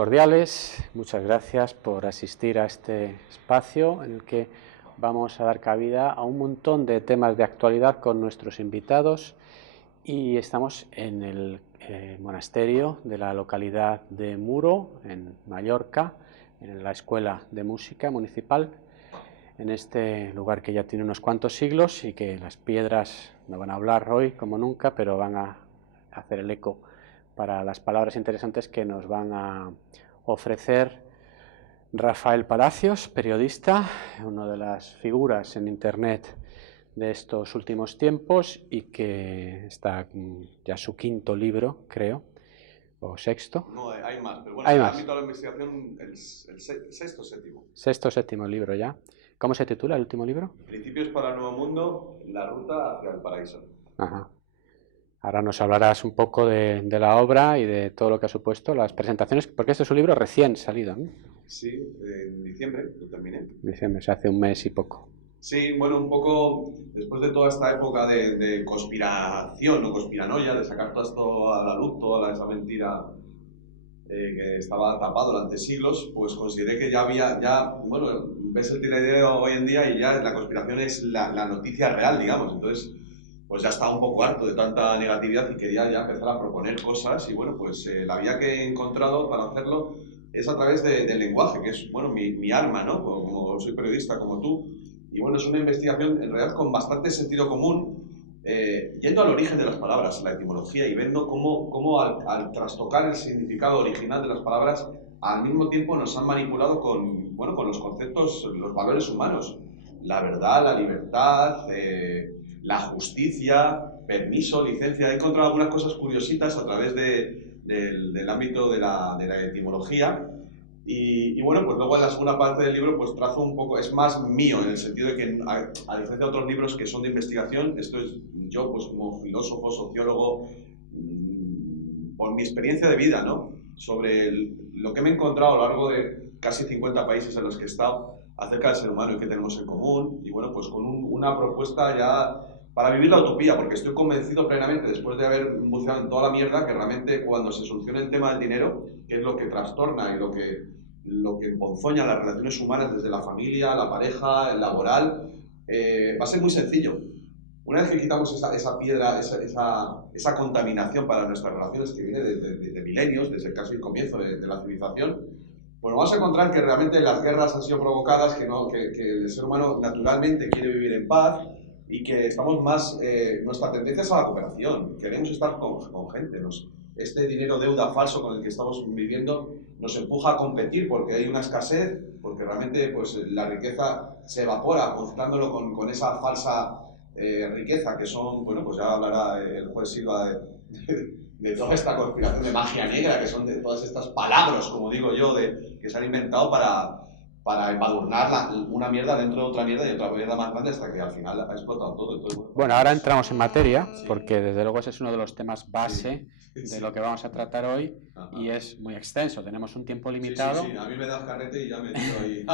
cordiales, muchas gracias por asistir a este espacio en el que vamos a dar cabida a un montón de temas de actualidad con nuestros invitados y estamos en el monasterio de la localidad de Muro, en Mallorca, en la Escuela de Música Municipal, en este lugar que ya tiene unos cuantos siglos y que las piedras no van a hablar hoy como nunca, pero van a hacer el eco para las palabras interesantes que nos van a ofrecer Rafael Palacios, periodista, una de las figuras en internet de estos últimos tiempos y que está ya su quinto libro, creo, o sexto. No, hay más, pero bueno, Hay en el más. ámbito de la investigación, el sexto, séptimo. Sexto o séptimo libro ya. ¿Cómo se titula el último libro? Principios para el Nuevo Mundo, la ruta hacia el paraíso. Ajá. Ahora nos hablarás un poco de la obra y de todo lo que ha supuesto las presentaciones, porque este es un libro recién salido, ¿no? Sí, en diciembre lo terminé. Diciembre, hace un mes y poco. Sí, bueno, un poco después de toda esta época de conspiración o conspiranoia, de sacar todo esto a la luz, toda esa mentira que estaba tapado durante siglos, pues consideré que ya había, bueno, ves el tiradero hoy en día y ya la conspiración es la noticia real, digamos. Entonces, pues ya estaba un poco harto de tanta negatividad y quería ya empezar a proponer cosas y bueno, pues la vía que he encontrado para hacerlo es a través del lenguaje, que es, bueno, mi arma, ¿no? Como soy periodista, como tú. Y bueno, es una investigación en realidad con bastante sentido común, yendo al origen de las palabras, la etimología, y viendo cómo al trastocar el significado original de las palabras, al mismo tiempo nos han manipulado con, bueno, con los conceptos, los valores humanos. La verdad, la libertad, la justicia, permiso, licencia. He encontrado algunas cosas curiositas a través del ámbito de la etimología. Y bueno, pues luego en la segunda parte del libro pues trazo un poco, es más mío en el sentido de que a diferencia de otros libros que son de investigación, esto es yo pues como filósofo, sociólogo, por mi experiencia de vida, ¿no? Sobre lo que me he encontrado a lo largo de casi 50 países en los que he estado acerca del ser humano y qué tenemos en común. Y bueno, pues con una propuesta ya para vivir la utopía, porque estoy convencido plenamente, después de haber buceado en toda la mierda, que realmente cuando se solucione el tema del dinero, que es lo que trastorna y lo que emponzoña las relaciones humanas desde la familia, la pareja, el laboral, va a ser muy sencillo. Una vez que quitamos esa piedra, esa contaminación para nuestras relaciones que viene de milenios, desde casi el comienzo de la civilización, pues vamos a encontrar que realmente las guerras han sido provocadas, que el ser humano naturalmente quiere vivir en paz y que estamos más, nuestra tendencia es a la cooperación, queremos estar con gente. Este dinero deuda falso con el que estamos viviendo nos empuja a competir porque hay una escasez, porque realmente pues, la riqueza se evapora mezclándolo con esa falsa riqueza que son, bueno, pues ya hablará el juez Silva de toda esta conspiración de magia negra, que son de todas estas palabras, como digo yo, que se han inventado para embadurnar una mierda dentro de otra mierda y otra mierda más grande hasta que al final ha explotado todo. Entonces, Bueno, ahora entramos en materia, sí, porque desde luego ese es uno de los temas base sí, de lo que vamos a tratar hoy. Ajá. Y es muy extenso, tenemos un tiempo Sí, limitado. sí, a mí me das carrete y ya me tiro ahí.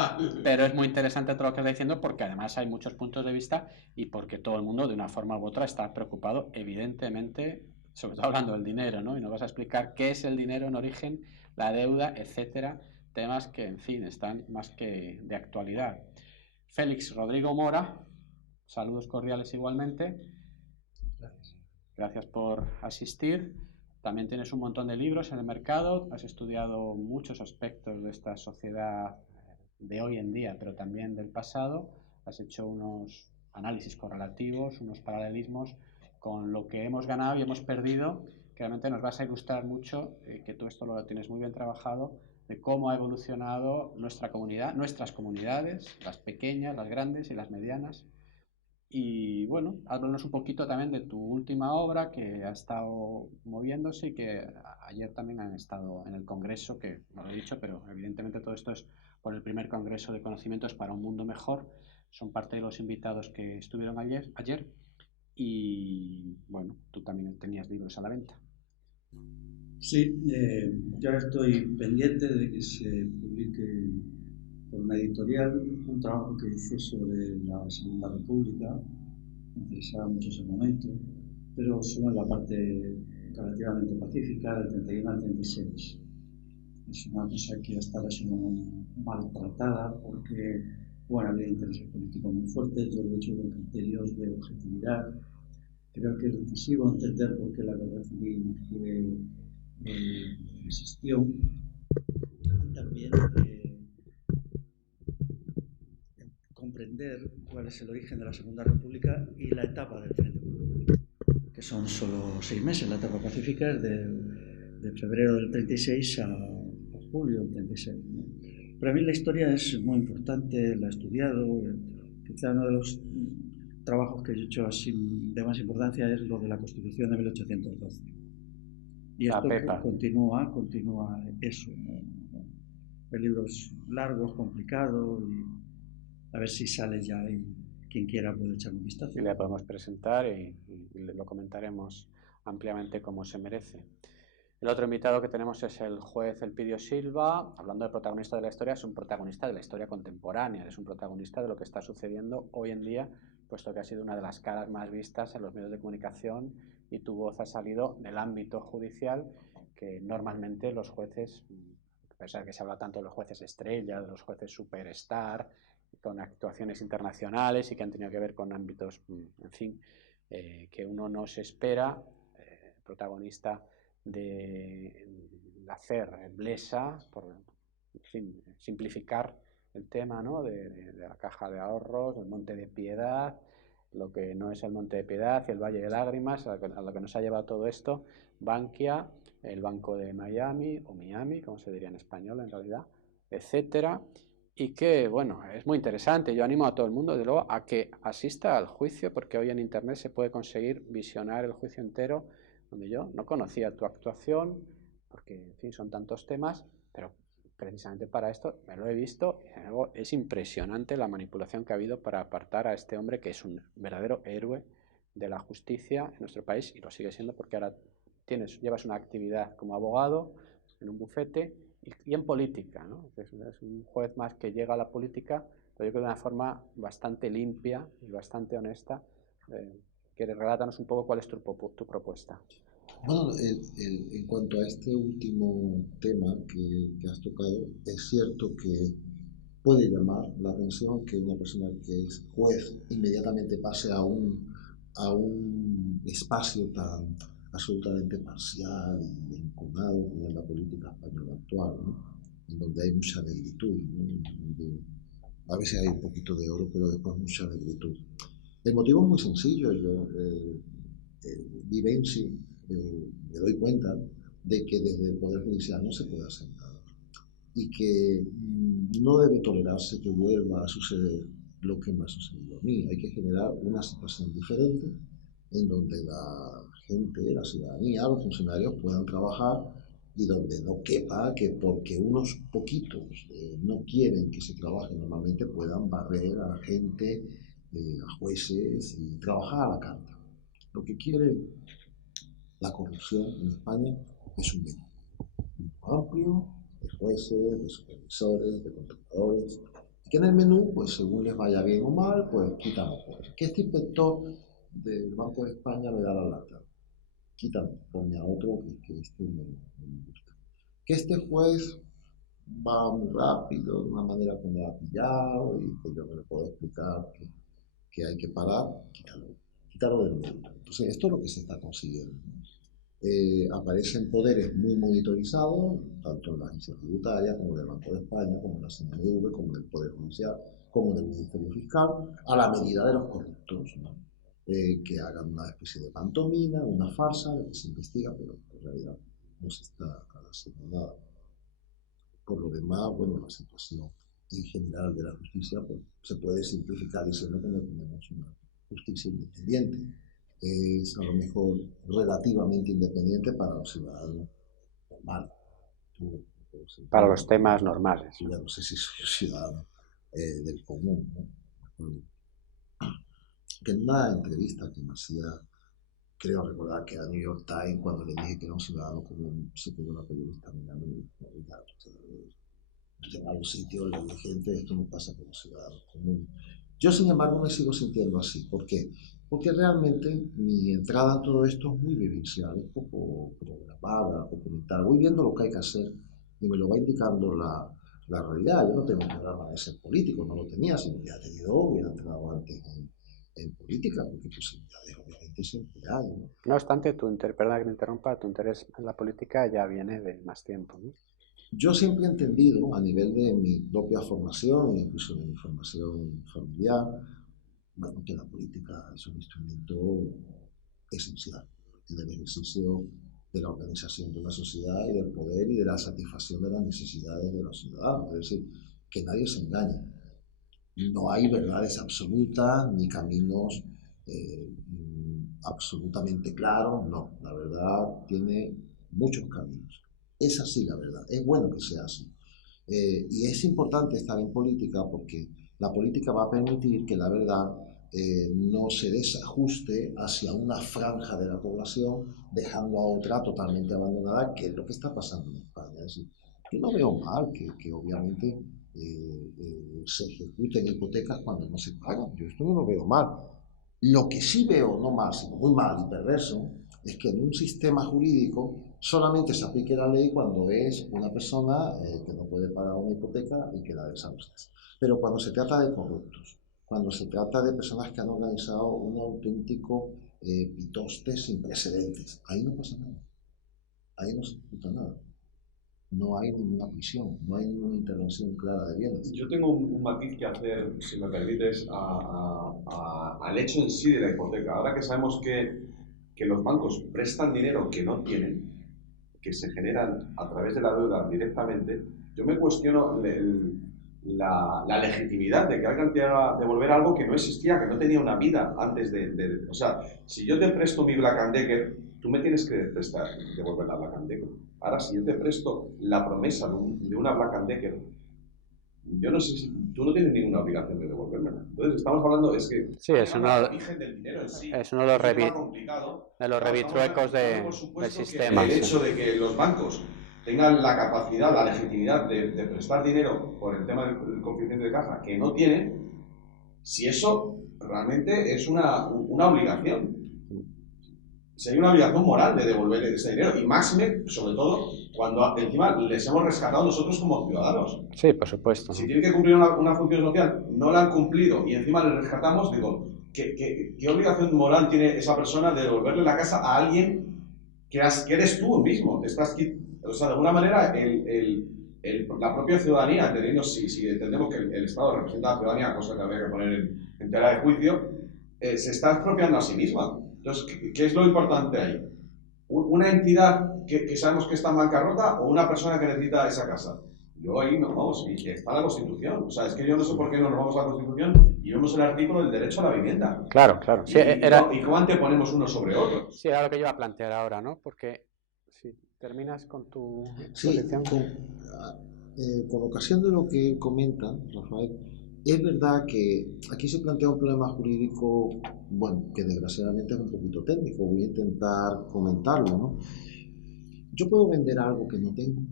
Pero es muy interesante todo lo que está diciendo porque además hay muchos puntos de vista y porque todo el mundo de una forma u otra está preocupado, evidentemente, sobre todo hablando del dinero, ¿no? Y nos vas a explicar qué es el dinero en origen, la deuda, etcétera, temas que, en fin, están más que de actualidad. Félix Rodrigo Mora, saludos cordiales igualmente. Gracias. Gracias por asistir. También tienes un montón de libros en el mercado, has estudiado muchos aspectos de esta sociedad de hoy en día, pero también del pasado. Has hecho unos análisis correlativos, unos paralelismos con lo que hemos ganado y hemos perdido, que realmente nos vas a ilustrar mucho, que tú esto lo tienes muy bien trabajado, de cómo ha evolucionado nuestra comunidad, nuestras comunidades, las pequeñas, las grandes y las medianas. Y bueno, háblanos un poquito también de tu última obra que ha estado moviéndose y que ayer también han estado en el Congreso, que no lo he dicho, pero evidentemente todo esto es por el primer Congreso de Conocimientos para un Mundo Mejor. Son parte de los invitados que estuvieron ayer y bueno, tú también tenías libros a la venta. Sí, yo ahora estoy pendiente de que se publique por una editorial un trabajo que hice sobre la Segunda República. Me interesaba mucho ese momento, pero solo en la parte relativamente pacífica del 31 al 36. es una cosa que hasta ahora ha sido muy maltratada porque, bueno, había intereses políticos muy fuertes. Yo, de hecho, con criterios de objetividad, creo que es decisivo entender por qué la guerra civil existió, y también comprender cuál es el origen de la Segunda República y la etapa del Frente Popular, que son solo 6 meses. La etapa pacífica es de febrero del 36 a julio del 36, ¿no? Para mí la historia es muy importante, la he estudiado. Quizá uno de los trabajos que he hecho así de más importancia es lo de la Constitución de 1812. Y esto continúa eso, ¿no? El libro es largo, es complicado, y a ver si sale ya y quien quiera puede echar un vistazo. Y le podemos presentar y lo comentaremos ampliamente como se merece. El otro invitado que tenemos es el juez Elpidio Silva. Hablando de protagonista de la historia, es un protagonista de la historia contemporánea, es un protagonista de lo que está sucediendo hoy en día, puesto que ha sido una de las caras más vistas en los medios de comunicación y tu voz ha salido del ámbito judicial, que normalmente los jueces, a pesar de que se habla tanto de los jueces estrella, de los jueces superstar, con actuaciones internacionales y que han tenido que ver con ámbitos, en fin, que uno no se espera, protagonista de hacer blesa, por en fin, simplificar el tema, ¿no? de la caja de ahorros, el Monte de Piedad, lo que no es el Monte de Piedad y el Valle de Lágrimas, a lo que nos ha llevado todo esto, Bankia, el Banco de Miami, o Miami, como se diría en español en realidad, etcétera. Y que, bueno, es muy interesante. Yo animo a todo el mundo, desde luego, a que asista al juicio, porque hoy en Internet se puede conseguir visionar el juicio entero, donde yo no conocía tu actuación, porque, en fin, son tantos temas, pero precisamente para esto me lo he visto y luego es impresionante la manipulación que ha habido para apartar a este hombre que es un verdadero héroe de la justicia en nuestro país, y lo sigue siendo porque ahora llevas una actividad como abogado en un bufete y en política, ¿no? Es un juez más que llega a la política, pero yo creo de una forma bastante limpia y bastante honesta. Relátanos un poco cuál es tu propuesta. Bueno, en cuanto a este último tema que has tocado, es cierto que puede llamar la atención que una persona que es juez inmediatamente pase a un espacio tan absolutamente parcial y encunado como es la política española actual, ¿no? En donde hay mucha negritud, ¿no? A veces hay un poquito de oro, pero después mucha negritud. El motivo es muy sencillo. Yo vivencio, me doy cuenta de que desde el Poder Judicial no se puede hacer nada y que no debe tolerarse que vuelva a suceder lo que me ha sucedido a mí. Hay que generar una situación diferente en donde la gente, la ciudadanía, los funcionarios puedan trabajar y donde no quepa que porque unos poquitos no quieren que se trabaje normalmente puedan barrer a gente, a jueces y trabajar a la carta. Lo que quiere la corrupción en España es un menú amplio de jueces, de supervisores, de controladores, y que en el menú, pues según les vaya bien o mal, pues quitamos cosas. Que este inspector del Banco de España me da la lata, quítame, ponme a otro que este me gusta. Que este juez va muy rápido, de una manera que me ha pillado y que yo no le puedo explicar que hay que parar, quítalo del menú. Entonces, esto es lo que se está consiguiendo. Aparecen poderes muy monitorizados, tanto en la agencia tributaria como en el Banco de España, como en la CNMV, como en el Poder Judicial, como en el Ministerio Fiscal, a la medida de los corruptos, ¿no? Que hagan una especie de pantomima, una farsa de que se investiga, pero en realidad no se está haciendo nada. Por lo demás, bueno, la situación en general de la justicia pues, se puede simplificar diciendo que no tenemos una justicia independiente. Es a lo mejor relativamente independiente para los ciudadanos normales. Para los temas normales. Yo ya no sé si soy ciudadano del común, ¿no? Que en una entrevista que me hacía, creo recordar que a New York Times, cuando le dije que era un ciudadano común, se quedó una periodista mirando y me dijo, a los sitios le dije, gente, esto no pasa con los ciudadanos comunes. Yo, sin embargo, me sigo sintiendo así. ¿Por qué? Porque realmente mi entrada en todo esto es muy vivencial, es poco programada, poco mental. Voy viendo lo que hay que hacer y me lo va indicando la realidad. Yo no tengo programa de ser político, no lo tenía, si lo hubiera tenido, hubiera entrado antes en política, porque posibilidades obviamente siempre hay, ¿no? No obstante, perdona que te interrumpa, tu interés en la política ya viene de más tiempo, ¿no? Yo siempre he entendido, a nivel de mi propia formación, incluso de mi formación familiar, bueno, que la política es un instrumento esencial en el ejercicio de la organización de una sociedad y del poder y de la satisfacción de las necesidades de los ciudadanos. Es decir, que nadie se engañe. No hay verdades absolutas ni caminos absolutamente claros, no. La verdad tiene muchos caminos. Es así la verdad, es bueno que sea así. Y es importante estar en política porque la política va a permitir que la verdad no se desajuste hacia una franja de la población, dejando a otra totalmente abandonada, que es lo que está pasando en España. Es decir, yo no veo mal que obviamente se ejecuten hipotecas cuando no se pagan. Yo esto no lo veo mal. Lo que sí veo, no mal, sino muy mal y perverso, es que en un sistema jurídico solamente se aplique la ley cuando es una persona que no puede pagar una hipoteca y que la desahucias. Pero cuando se trata de corruptos, cuando se trata de personas que han organizado un auténtico pitoste sin precedentes, ahí no pasa nada. Ahí no se ejecuta nada. No hay ninguna prisión, no hay ninguna intervención clara de bienes. Yo tengo un matiz que hacer, si me permites, al hecho en sí de la hipoteca. Ahora que sabemos que los bancos prestan dinero que no tienen, que se generan a través de la deuda directamente, yo me cuestiono la legitimidad de que alguien te haga devolver algo que no existía, que no tenía una vida antes o sea, si yo te presto mi Black & Decker, tú me tienes que devolver la Black & Decker. Ahora, si yo te presto la promesa de una Black & Decker, yo no sé si tú no tienes ninguna obligación de devolvérmela. Entonces, estamos hablando, es que sí, es uno, el origen del dinero en sí es uno de los, complicado. de los revitruecos del sistema. El hecho de que los bancos tengan la capacidad, la legitimidad de prestar dinero por el tema del coeficiente de caja que no tienen, si eso realmente es una obligación. Si hay una obligación moral de devolver ese dinero, y máxime, sobre todo, cuando encima les hemos rescatado nosotros como ciudadanos. Sí, por supuesto. Si tienen que cumplir una función social, no la han cumplido y encima les rescatamos, digo, ¿qué obligación moral tiene esa persona de devolverle la casa a alguien que eres tú mismo? O sea, de alguna manera, la propia ciudadanía, entendiendo, si entendemos que el Estado representa a la ciudadanía, cosa que habría que poner en tela de juicio, se está expropiando a sí misma. Entonces, ¿qué es lo importante ahí? ¿Una entidad que sabemos que está en bancarrota o una persona que necesita esa casa? Yo ahí no, vamos, y que está la Constitución. O sea, es que yo no sé por qué no nos vamos a la Constitución y vemos el artículo del derecho a la vivienda. Claro, claro. Sí, ¿Y cómo anteponemos uno sobre otro? Sí, era lo que yo iba a plantear ahora, ¿no? Porque si terminas con tu exposición. Con ocasión de lo que comenta Rafael, es verdad que aquí se plantea un problema jurídico, bueno, que desgraciadamente es un poquito técnico. Voy a intentar comentarlo, ¿no? Yo puedo vender algo que no tengo.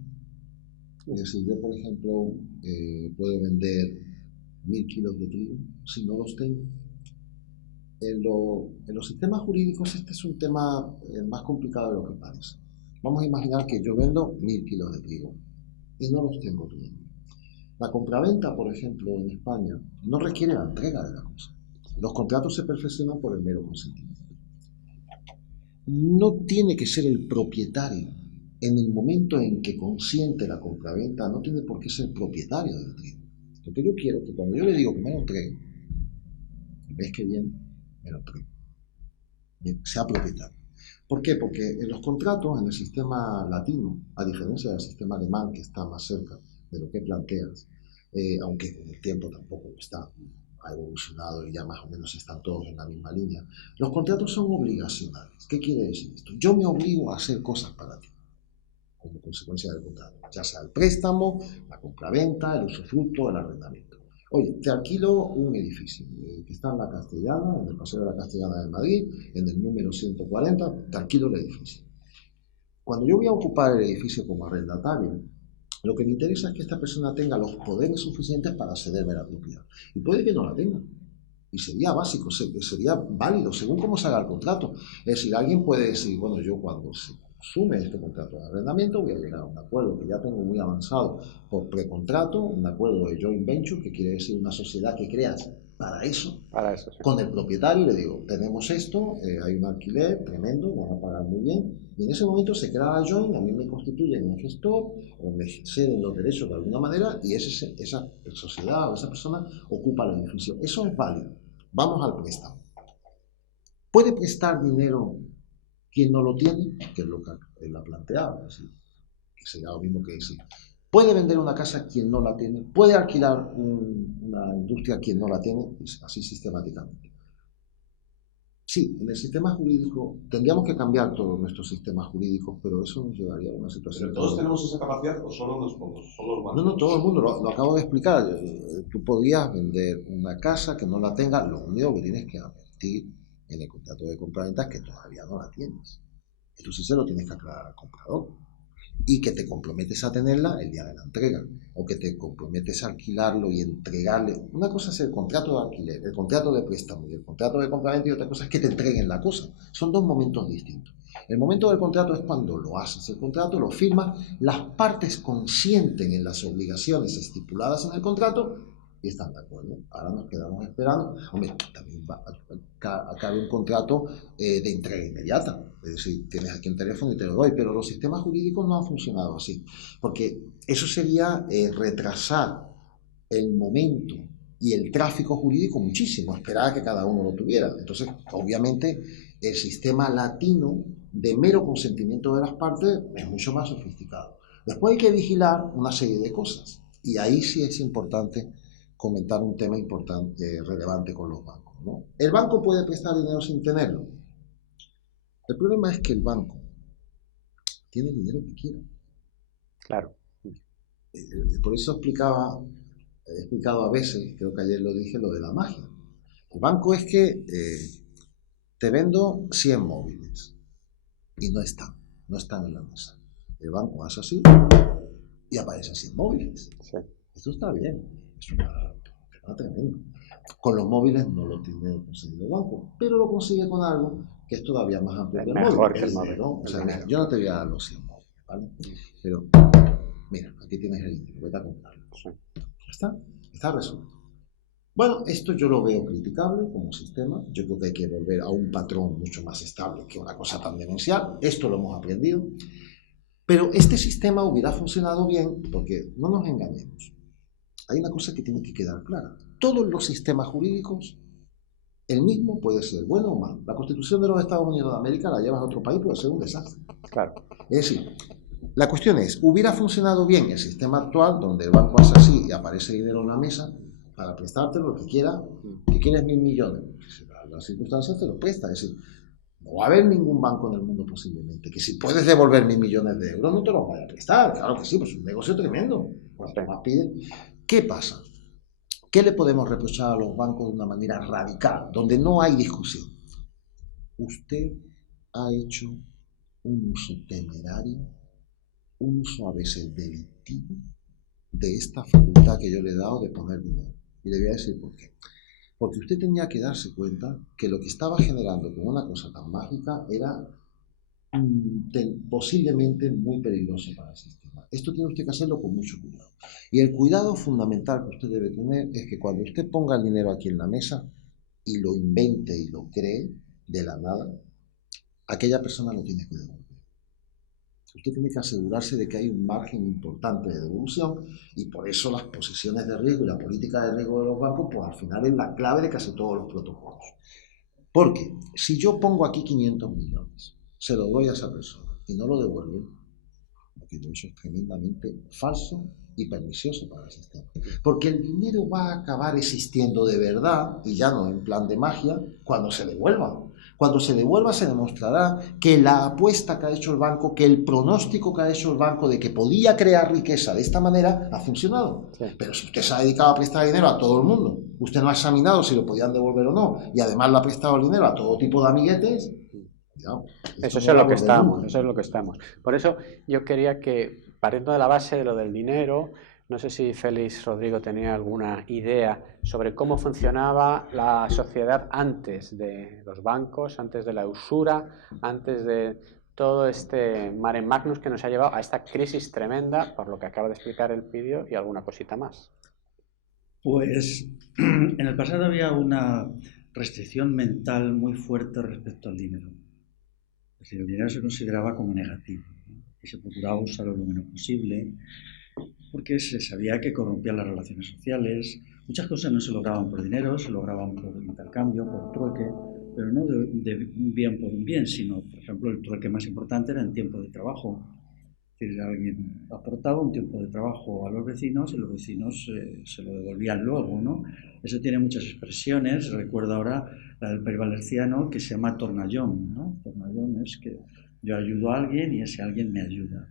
Es decir, yo, por ejemplo, puedo vender 1000 kilos de trigo si no los tengo. En los sistemas jurídicos este es un tema más complicado de lo que parece. Vamos a imaginar que yo vendo 1000 kilos de trigo y no los tengo todos. La compraventa, por ejemplo, en España, no requiere la entrega de la cosa. Los contratos se perfeccionan por el mero consentimiento. No tiene que ser el propietario. En el momento en que consiente la compraventa, no tiene por qué ser propietario del trigo. Lo que yo quiero es que cuando yo le digo que me lo entregue, el mes que viene, me lo entregue. Sea propietario. ¿Por qué? Porque en los contratos, en el sistema latino, a diferencia del sistema alemán, que está más cerca de lo que planteas, aunque con el tiempo tampoco ha evolucionado y ya más o menos están todos en la misma línea, los contratos son obligacionales. ¿Qué quiere decir esto? Yo me obligo a hacer cosas para ti, como consecuencia del contrato, ya sea el préstamo, la compraventa, el usufructo, el arrendamiento. Oye, te alquilo un edificio que está en la Castellana, en el Paseo de la Castellana de Madrid, en el número 140, te alquilo el edificio. Cuando yo voy a ocupar el edificio como arrendatario, lo que me interesa es que esta persona tenga los poderes suficientes para cederme la propiedad. Y puede que no la tenga. Y sería básico, sería válido, según cómo se haga el contrato. Es decir, alguien puede decir, bueno, yo cuando consume este contrato de arrendamiento, voy a llegar a un acuerdo que ya tengo muy avanzado por precontrato, un acuerdo de joint venture, que quiere decir una sociedad que creas para eso, sí. con el propietario, y le digo, tenemos esto, hay un alquiler tremendo, van a pagar muy bien, y en ese momento se crea la joint, a mí me constituyen un gestor, o me ceden los derechos de alguna manera, y esa sociedad o esa persona ocupa el edificio. Eso es válido. Vamos al préstamo. ¿Puede prestar dinero quien no lo tiene? Que es lo que él ha planteado, es decir, que sería lo mismo que decir. ¿Puede vender una casa quien no la tiene? ¿Puede alquilar una industria quien no la tiene? Así sistemáticamente. Sí, en el sistema jurídico tendríamos que cambiar todos nuestros sistemas jurídicos, pero eso nos llevaría a una situación... ¿Pero todos tenemos esa capacidad o solo unos pocos? Solo los bancos. No, todo el mundo, lo acabo de explicar. Tú podrías vender una casa que no la tenga, lo único que tienes que advertir en el contrato de compraventa es que todavía no la tienes. Esto sí se lo tienes que aclarar al comprador. Y que te comprometes a tenerla el día de la entrega, o que te comprometes a alquilarlo y entregarle. Una cosa es el contrato de alquiler, el contrato de préstamo y el contrato de compraventa, y otra cosa es que te entreguen la cosa. Son dos momentos distintos. El momento del contrato es cuando lo haces, el contrato lo firmas, las partes consienten en las obligaciones estipuladas en el contrato y están de acuerdo. Ahora nos quedamos esperando. Hombre, también acabe un contrato de entrega inmediata. Es decir, tienes aquí un teléfono y te lo doy, pero los sistemas jurídicos no han funcionado así. Porque eso sería retrasar el momento y el tráfico jurídico muchísimo, esperar a que cada uno lo tuviera. Entonces, obviamente, el sistema latino de mero consentimiento de las partes es mucho más sofisticado. Después hay que vigilar una serie de cosas. Y ahí sí es importante comentar un tema importante, relevante con los bancos, ¿no? ¿El banco puede prestar dinero sin tenerlo? El problema es que el banco tiene el dinero que quiera. Claro. Por eso he explicado a veces, creo que ayer lo dije, lo de la magia. El banco es que te vendo 100 móviles y no están en la mesa. El banco hace así y aparecen 100 móviles. Sí. Esto está bien, es una tremendo. Con los móviles no lo tiene conseguido el banco, pero lo consigue con algo que es todavía más amplio que el móvil. Mejor que el móvil, ¿no? O sea, yo no te voy a dar los 100 móviles, ¿vale? Pero, mira, aquí tienes el dinero, vete a comprarlo. Sí. Está resuelto. Bueno, esto yo lo veo criticable como sistema. Yo creo que hay que volver a un patrón mucho más estable que una cosa tan demencial. Esto lo hemos aprendido. Pero este sistema hubiera funcionado bien porque, no nos engañemos, hay una cosa que tiene que quedar clara. Todos los sistemas jurídicos, el mismo puede ser bueno o malo. La Constitución de los Estados Unidos de América la llevas a otro país, puede ser un desastre. Claro. Es decir, la cuestión es, ¿hubiera funcionado bien el sistema actual donde el banco hace así y aparece dinero en la mesa para prestarte lo que quiera, que quieres 1.000 millones? Las circunstancias te lo prestan. Es decir, no va a haber ningún banco en el mundo posiblemente que si puedes devolver 1.000 millones de euros no te los vaya a prestar. Claro que sí, pues es un negocio tremendo. Cuanto más piden. ¿Qué pasa? ¿Qué le podemos reprochar a los bancos de una manera radical, donde no hay discusión? Usted ha hecho un uso temerario, un uso a veces delictivo de esta facultad que yo le he dado de poner dinero. Y le voy a decir por qué. Porque usted tenía que darse cuenta que lo que estaba generando con una cosa tan mágica era posiblemente muy peligroso para el sistema. Esto tiene usted que hacerlo con mucho cuidado. Y el cuidado fundamental que usted debe tener es que cuando usted ponga el dinero aquí en la mesa y lo invente y lo cree de la nada, aquella persona lo tiene que devolver. Usted tiene que asegurarse de que hay un margen importante de devolución y por eso las posiciones de riesgo y la política de riesgo de los bancos, pues al final es la clave de casi todos los protocolos. Porque si yo pongo aquí 500 millones, se lo doy a esa persona y no lo devuelve, lo que yo he hecho es tremendamente falso y pernicioso para el sistema. Porque el dinero va a acabar existiendo de verdad, y ya no en plan de magia, cuando se devuelva. Cuando se devuelva se demostrará que la apuesta que ha hecho el banco, que el pronóstico que ha hecho el banco de que podía crear riqueza de esta manera, ha funcionado. Sí. Pero si usted se ha dedicado a prestar dinero a todo el mundo, usted no ha examinado si lo podían devolver o no, y además le ha prestado el dinero a todo tipo de amiguetes, eso es lo que estamos, eso es lo que estamos. Por eso yo quería que, partiendo de la base de lo del dinero, no sé si Félix Rodrigo tenía alguna idea sobre cómo funcionaba la sociedad antes de los bancos, antes de la usura, antes de todo este mare magnus que nos ha llevado a esta crisis tremenda, por lo que acaba de explicar el Pidio y alguna cosita más? Pues en el pasado había una restricción mental muy fuerte respecto al dinero. Es decir, el dinero se consideraba como negativo, ¿no? Y se procuraba usarlo lo menos posible, porque se sabía que corrompía las relaciones sociales. Muchas cosas no se lograban por dinero, se lograban por intercambio, por trueque, pero no de un bien por un bien, sino, por ejemplo, el trueque más importante era en tiempo de trabajo. Es decir, alguien aportaba un tiempo de trabajo a los vecinos y los vecinos se lo devolvían luego, ¿no? Eso tiene muchas expresiones. Recuerdo ahora la del País Valenciano, que se llama tornallón, ¿no? Tornallón es que yo ayudo a alguien y ese alguien me ayuda.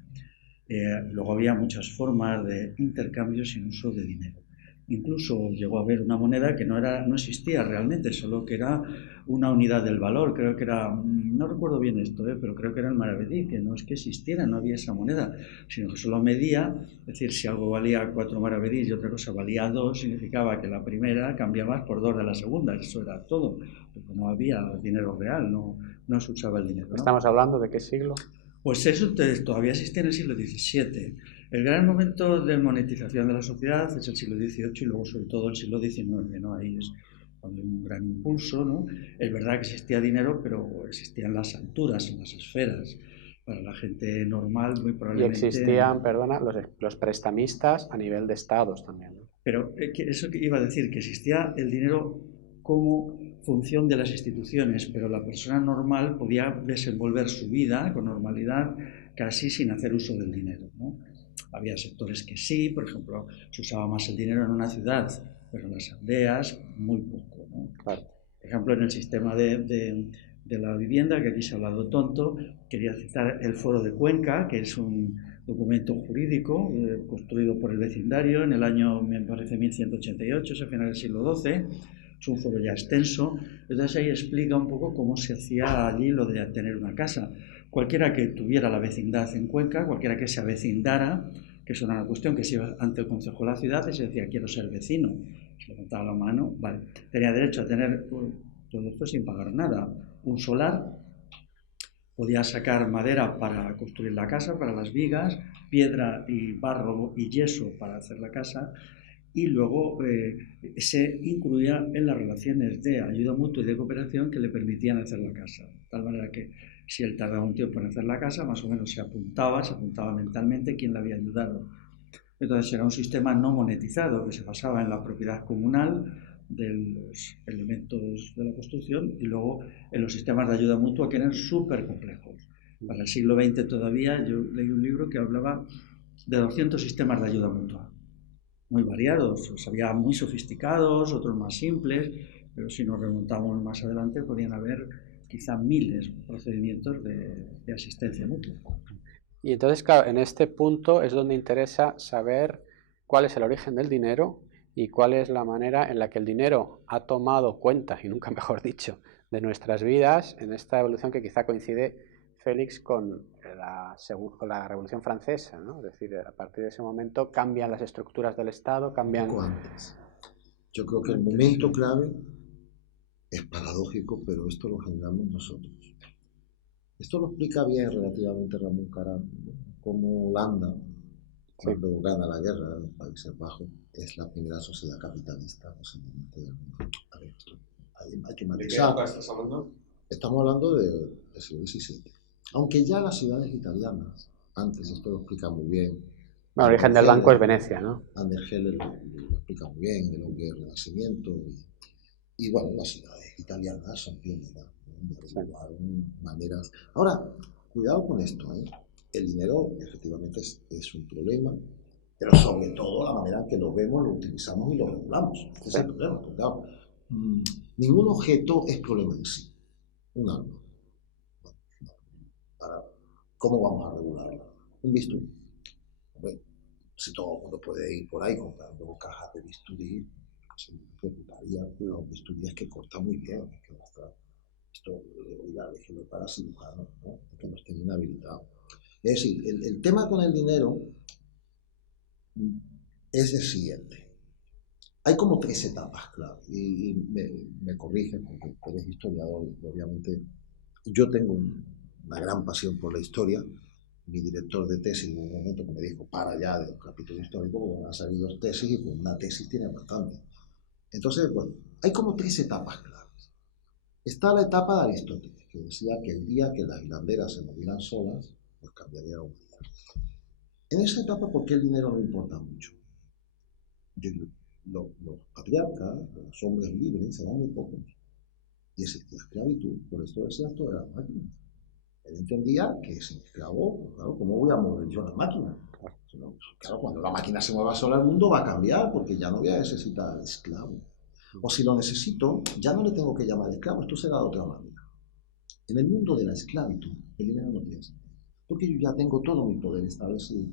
Luego había muchas formas de intercambio sin uso de dinero. Incluso llegó a haber una moneda que no existía realmente, solo que era una unidad del valor. Creo que era, no recuerdo bien esto, pero creo que era el maravedí, que no es que existiera, no había esa moneda, sino que solo medía, es decir, si algo valía 4 maravedís y otra cosa valía 2, significaba que la primera cambiaba por 2 de la segunda, eso era todo, porque no había dinero real, no se usaba el dinero, ¿no? ¿Estamos hablando de qué siglo? Pues eso todavía existía en el siglo XVII. El gran momento de monetización de la sociedad es el siglo XVIII y luego sobre todo el siglo XIX, ¿no? Ahí es cuando hay un gran impulso, ¿no? Es verdad que existía dinero, pero existían las alturas, en las esferas. Para la gente normal, muy Y probablemente... existían, perdona, los prestamistas a nivel de estados también, ¿no? Pero eso que iba a decir, que existía el dinero como función de las instituciones, pero la persona normal podía desenvolver su vida con normalidad casi sin hacer uso del dinero, ¿no? Había sectores que sí, por ejemplo, se usaba más el dinero en una ciudad, pero en las aldeas muy poco, ¿no? Claro. Por ejemplo, en el sistema de la vivienda, que aquí se ha hablado tonto, quería citar el Foro de Cuenca, que es un documento jurídico construido por el vecindario en el año, me parece, 1188, es a finales del siglo XII. Es un foro ya extenso. Entonces ahí explica un poco cómo se hacía allí lo de tener una casa. Cualquiera que tuviera la vecindad en Cuenca, cualquiera que se avecindara, que eso era una cuestión que se iba ante el Consejo de la Ciudad y se decía, quiero ser vecino. Se levantaba la mano, vale. Tenía derecho a tener todo esto sin pagar nada. Un solar, podía sacar madera para construir la casa, para las vigas, piedra y barro y yeso para hacer la casa, y luego se incluía en las relaciones de ayuda mutua y de cooperación que le permitían hacer la casa. De tal manera que si él tardaba un tiempo en hacer la casa, más o menos se apuntaba mentalmente quién le había ayudado. Entonces era un sistema no monetizado que se basaba en la propiedad comunal de los elementos de la construcción y luego en los sistemas de ayuda mutua que eran súper complejos. Para el siglo XX todavía yo leí un libro que hablaba de 200 sistemas de ayuda mutua, muy variados, los había muy sofisticados, otros más simples, pero si nos remontamos más adelante podían haber quizá miles de procedimientos de asistencia mutua. Y entonces, claro, en este punto es donde interesa saber cuál es el origen del dinero y cuál es la manera en la que el dinero ha tomado cuenta, y nunca mejor dicho, de nuestras vidas en esta evolución que quizá coincide, Félix, con la Revolución Francesa, ¿no? Es decir, a partir de ese momento cambian las estructuras del Estado, cambian... Poco antes. Yo creo que el momento clave es paradójico, pero esto lo generamos nosotros. Esto lo explica bien relativamente Ramón Caram, ¿no? Cómo Holanda, cuando gana la guerra en los Países Bajos, es la primera sociedad capitalista. A ver, hay que matizar. ¿De qué época estás hablando? Estamos hablando del siglo XVII. Aunque ya las ciudades italianas, antes esto lo explica muy bien. Bueno, el origen del banco es Venecia, ¿no? Ander Heller lo explica muy bien, de lo que es el Renacimiento. Y bueno, las ciudades italianas son pioneras, ¿no? De regular maneras. Ahora, cuidado con esto, ¿eh? El dinero efectivamente es un problema, pero sobre todo la manera en que lo vemos, lo utilizamos y lo regulamos. Este es el problema. Claro. Ningún objeto es problema en sí. Un arma. ¿Cómo vamos a regularlo? Un bisturí. Bueno, si todo el mundo puede ir por ahí comprando cajas de bisturí, se me preocuparía, pero un bisturí es que corta muy bien, es que esto, oiga, déjelo para cirujanos, ¿no? Es que nos tienen habilitados. Es decir, el tema con el dinero es el siguiente. Hay como 3 etapas, claro, y me corrigen porque tú eres historiador y obviamente yo tengo una gran pasión por la historia. Mi director de tesis en un momento que me dijo, para ya de un capítulo histórico, porque han salido dos tesis y pues una tesis tiene bastante. Entonces, bueno, hay como 3 etapas claves. Está la etapa de Aristóteles, que decía que el día que las hilanderas se movieran solas, pues cambiaría la humanidad. En esa etapa, ¿por qué el dinero no importa mucho? Los patriarcas, los hombres libres, eran muy pocos. Y existía esclavitud, por esto decía todo era máquina. Él entendía que sin esclavo, claro, ¿cómo voy a mover yo la máquina? Claro, cuando la máquina se mueva sola, el mundo va a cambiar, porque ya no voy a necesitar al esclavo. O si lo necesito, ya no le tengo que llamar esclavo, esto será de otra manera. En el mundo de la esclavitud, el dinero no tiene sentido, porque yo ya tengo todo mi poder establecido.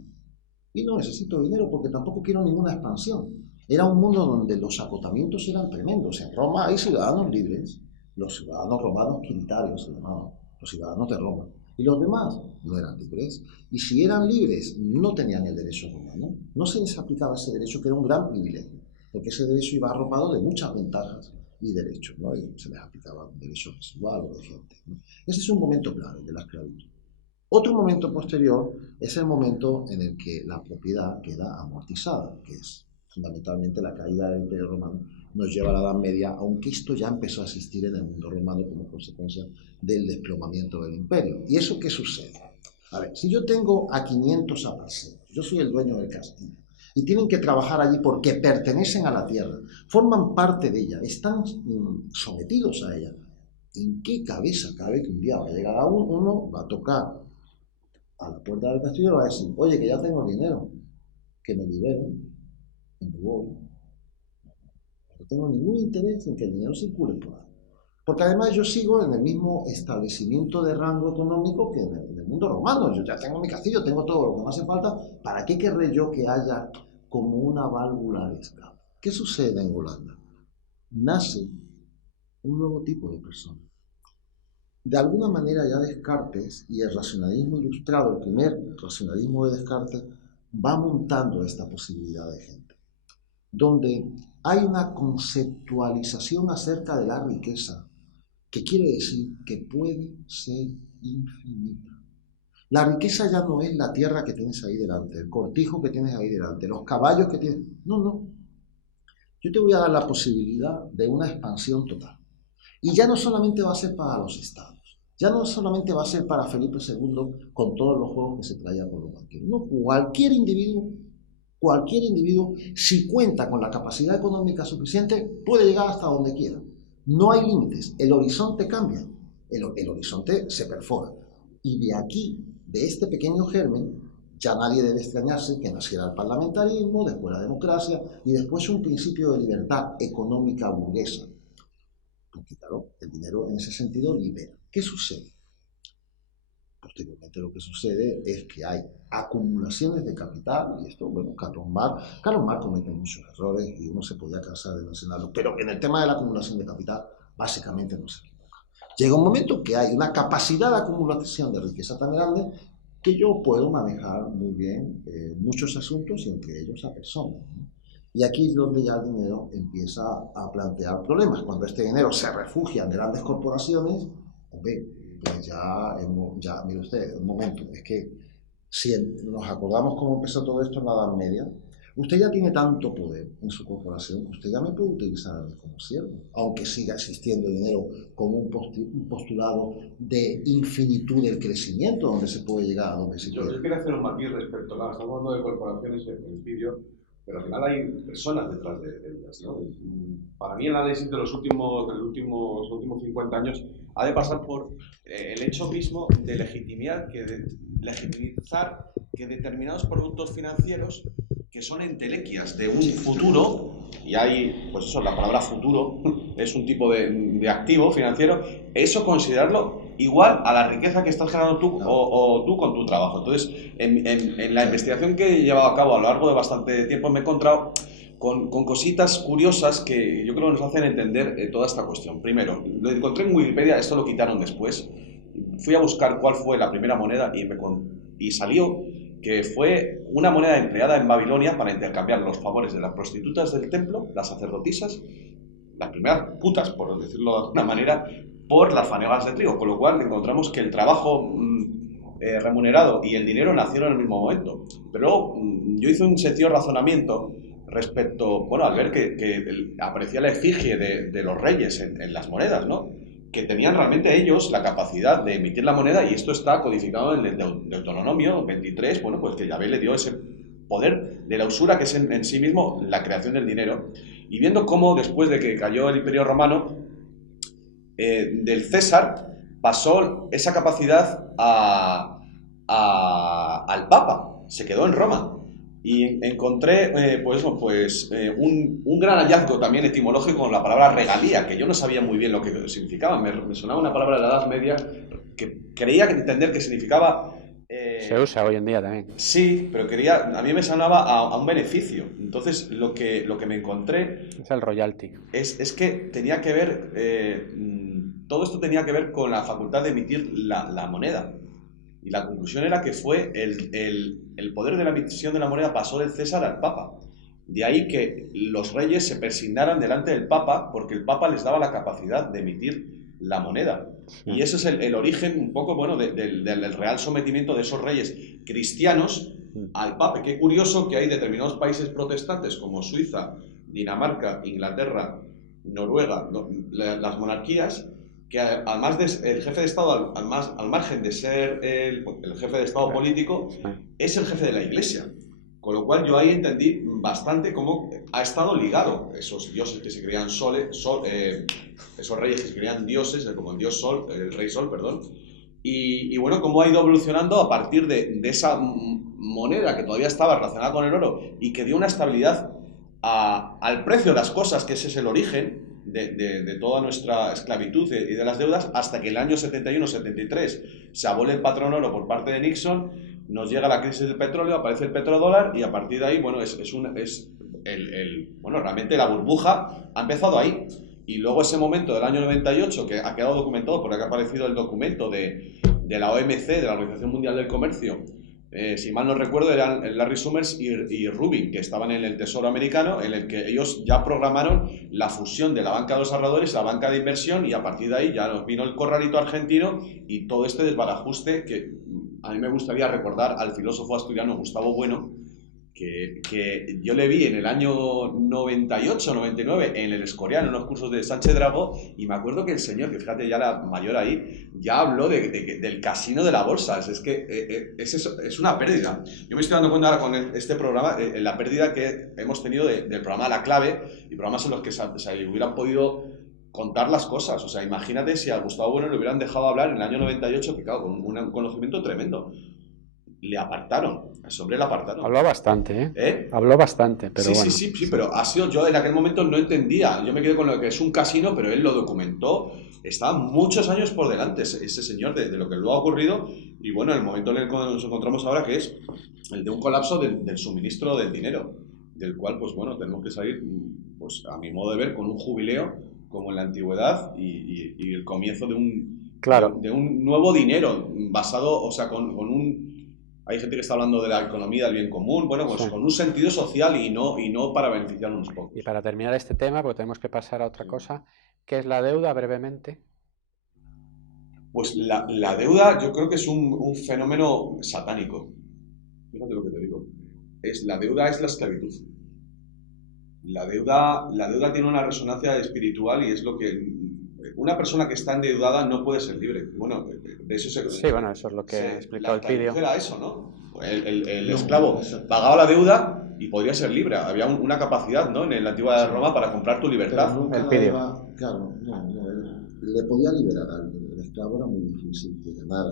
Y no necesito dinero porque tampoco quiero ninguna expansión. Era un mundo donde los acotamientos eran tremendos. En Roma hay ciudadanos libres, los ciudadanos romanos quintarios se llamaban, los ciudadanos de Roma. Y los demás no eran libres. Y si eran libres, no tenían el derecho romano. No se les aplicaba ese derecho, que era un gran privilegio, porque ese derecho iba arropado de muchas ventajas y derechos, ¿no? Y se les aplicaba un derecho residual o de gente, ¿no? Ese es un momento clave de la esclavitud. Otro momento posterior es el momento en el que la propiedad queda amortizada, que es fundamentalmente la caída del Imperio Romano, nos lleva a la Edad Media, aunque esto ya empezó a existir en el mundo romano como consecuencia del desplomamiento del imperio. ¿Y eso qué sucede? A ver, si yo tengo a 500 aparceros, yo soy el dueño del castillo, y tienen que trabajar allí porque pertenecen a la tierra, forman parte de ella, están sometidos a ella, ¿en qué cabeza cabe que un día va a llegar a uno, va a tocar a la puerta del castillo y va a decir, oye, que ya tengo dinero, que me liberen, y me voy? No tengo ningún interés en que el dinero circule por ahí. Porque además yo sigo en el mismo establecimiento de rango económico que en el mundo romano. Yo ya tengo mi castillo, tengo todo lo que me hace falta. ¿Para qué querré yo que haya como una válvula de escape? ¿Qué sucede en Holanda? Nace un nuevo tipo de persona. De alguna manera ya Descartes y el racionalismo ilustrado, el primer racionalismo de Descartes, va montando esta posibilidad de gente, donde hay una conceptualización acerca de la riqueza, que quiere decir que puede ser infinita. La riqueza ya no es la tierra que tienes ahí delante, el cortijo que tienes ahí delante, los caballos que tienes. No, no. Yo te voy a dar la posibilidad de una expansión total. Y ya no solamente va a ser para los estados, ya no solamente va a ser para Felipe II con todos los juegos que se traía por los banqueros. No, cualquier individuo, si cuenta con la capacidad económica suficiente, puede llegar hasta donde quiera. No hay límites, el horizonte cambia, el horizonte se perfora. Y de aquí, de este pequeño germen, ya nadie debe extrañarse que naciera el parlamentarismo, después la democracia y después un principio de libertad económica burguesa. Porque claro, el dinero en ese sentido libera. ¿Qué sucede? Posteriormente lo que sucede es que hay acumulaciones de capital, y esto, bueno, Carlos Marx comete muchos errores y uno se podía cansar de mencionarlo, pero en el tema de la acumulación de capital básicamente no se equivoca. Llega un momento que hay una capacidad de acumulación de riqueza tan grande que yo puedo manejar muy bien muchos asuntos y entre ellos a personas, ¿no? Y aquí es donde ya el dinero empieza a plantear problemas. Cuando este dinero se refugia en grandes corporaciones, hombre, pues ya, mire usted, un momento, es que si nos acordamos cómo empezó todo esto en la Edad Media, usted ya tiene tanto poder en su corporación que usted ya me puede utilizar a mí como siervo, aunque siga existiendo dinero como un postulado de infinitud del crecimiento, donde se puede llegar a donde se quiera. Yo quería hacer un matiz respecto, claro, estamos hablando de corporaciones en el vídeo, pero al final hay personas detrás de ellas, ¿no? Para mí el análisis de los últimos 50 años ha de pasar por el hecho mismo de legitimizar que determinados productos financieros que son entelequias de un futuro, y hay, pues eso, la palabra futuro es un tipo de activo financiero, eso considerarlo igual a la riqueza que estás generando tú, no, o tú con tu trabajo. Entonces, en la investigación que he llevado a cabo a lo largo de bastante tiempo me he encontrado con cositas curiosas que yo creo que nos hacen entender toda esta cuestión. Primero, lo encontré en Wikipedia, esto lo quitaron después. Fui a buscar cuál fue la primera moneda y salió que fue una moneda empleada en Babilonia para intercambiar los favores de las prostitutas del templo, las sacerdotisas, las primeras putas, por decirlo de alguna manera, por las fanegas de trigo, con lo cual encontramos que el trabajo remunerado y el dinero nacieron en el mismo momento. Pero luego yo hice un sencillo razonamiento respecto, bueno, al ver que aparecía la efigie de los reyes en las monedas, ¿no? Que tenían realmente ellos la capacidad de emitir la moneda, y esto está codificado en el Deuteronomio 23, bueno, pues que Yahvé le dio ese poder de la usura, que es en sí mismo la creación del dinero. Y viendo cómo después de que cayó el Imperio Romano, del César pasó esa capacidad al Papa, se quedó en Roma. Y encontré un gran hallazgo también etimológico con la palabra regalía, que yo no sabía muy bien lo que significaba. Me sonaba una palabra de la Edad Media que creía entender que significaba... Se usa hoy en día también. Sí, pero a mí me sonaba a un beneficio. Entonces lo que me encontré... Es el royalty. Es que tenía que ver... todo esto tenía que ver con la facultad de emitir la moneda. Y la conclusión era que fue el poder de la emisión de la moneda pasó del César al Papa. De ahí que los reyes se persignaran delante del Papa, porque el Papa les daba la capacidad de emitir la moneda. Y ese es el origen un poco, bueno, del real sometimiento de esos reyes cristianos al Papa. Qué curioso que hay determinados países protestantes como Suiza, Dinamarca, Inglaterra, Noruega, las monarquías, que además del jefe de Estado, al margen de ser el jefe de Estado político, es el jefe de la Iglesia. Con lo cual yo ahí entendí bastante cómo ha estado ligado esos dioses que se creían esos reyes que se creían dioses, como el dios Sol, el rey Sol, perdón. Y bueno, cómo ha ido evolucionando a partir de esa moneda que todavía estaba relacionada con el oro y que dio una estabilidad al precio de las cosas, que ese es el origen de toda nuestra esclavitud y de las deudas, hasta que el año 71-73 se abole el patrón oro por parte de Nixon, nos llega la crisis del petróleo, aparece el petrodólar y a partir de ahí, bueno, realmente la burbuja ha empezado ahí. Y luego ese momento del año 98, que ha quedado documentado porque ha aparecido el documento de la OMC, de la Organización Mundial del Comercio, si mal no recuerdo, eran Larry Summers y Rubin, que estaban en el Tesoro americano, en el que ellos ya programaron la fusión de la banca de los ahorradores y la banca de inversión, y a partir de ahí ya nos vino el corralito argentino y todo este desbarajuste que a mí me gustaría recordar al filósofo asturiano Gustavo Bueno, que yo le vi en el año 98-99 en el Escorial, en unos cursos de Sánchez Dragó, y me acuerdo que el señor, que fíjate ya era mayor ahí, ya habló del casino de la bolsa. Es que es una pérdida. Yo me estoy dando cuenta ahora con este programa, la pérdida que hemos tenido del programa La Clave, y programas en los que se hubieran podido contar las cosas. O sea, imagínate si a Gustavo Bueno le hubieran dejado hablar en el año 98, que claro, con un conocimiento tremendo. Le apartaron, ese hombre le apartaron. Habló bastante, Habló bastante, pero sí, bueno. Sí, pero ha sido, yo en aquel momento no entendía. Yo me quedé con lo que es un casino, pero él lo documentó. Estaba muchos años por delante ese señor de lo que luego ha ocurrido. Y bueno, el momento en el que nos encontramos ahora, que es el de un colapso del suministro del dinero, del cual, pues bueno, tenemos que salir, pues a mi modo de ver, con un jubileo como en la antigüedad y el comienzo de un nuevo dinero basado, o sea, con un... Hay gente que está hablando de la economía del bien común, bueno, pues con un sentido social y no para beneficiar a unos pocos. Y para terminar este tema, porque tenemos que pasar a otra cosa, ¿qué es la deuda brevemente? Pues la deuda yo creo que es un fenómeno satánico. Fíjate lo que te digo. La deuda es la esclavitud. La deuda tiene una resonancia espiritual y es lo que... Una persona que está endeudada no puede ser libre. Bueno, de eso se... Sí, bueno, eso es lo que explicó el vídeo. Era eso, ¿no? El esclavo pagaba la deuda y podría ser libre. Había una capacidad, ¿no?, en la antigua Roma para comprar tu libertad. Claro, le podía liberar a alguien. El esclavo era muy difícil de ganar.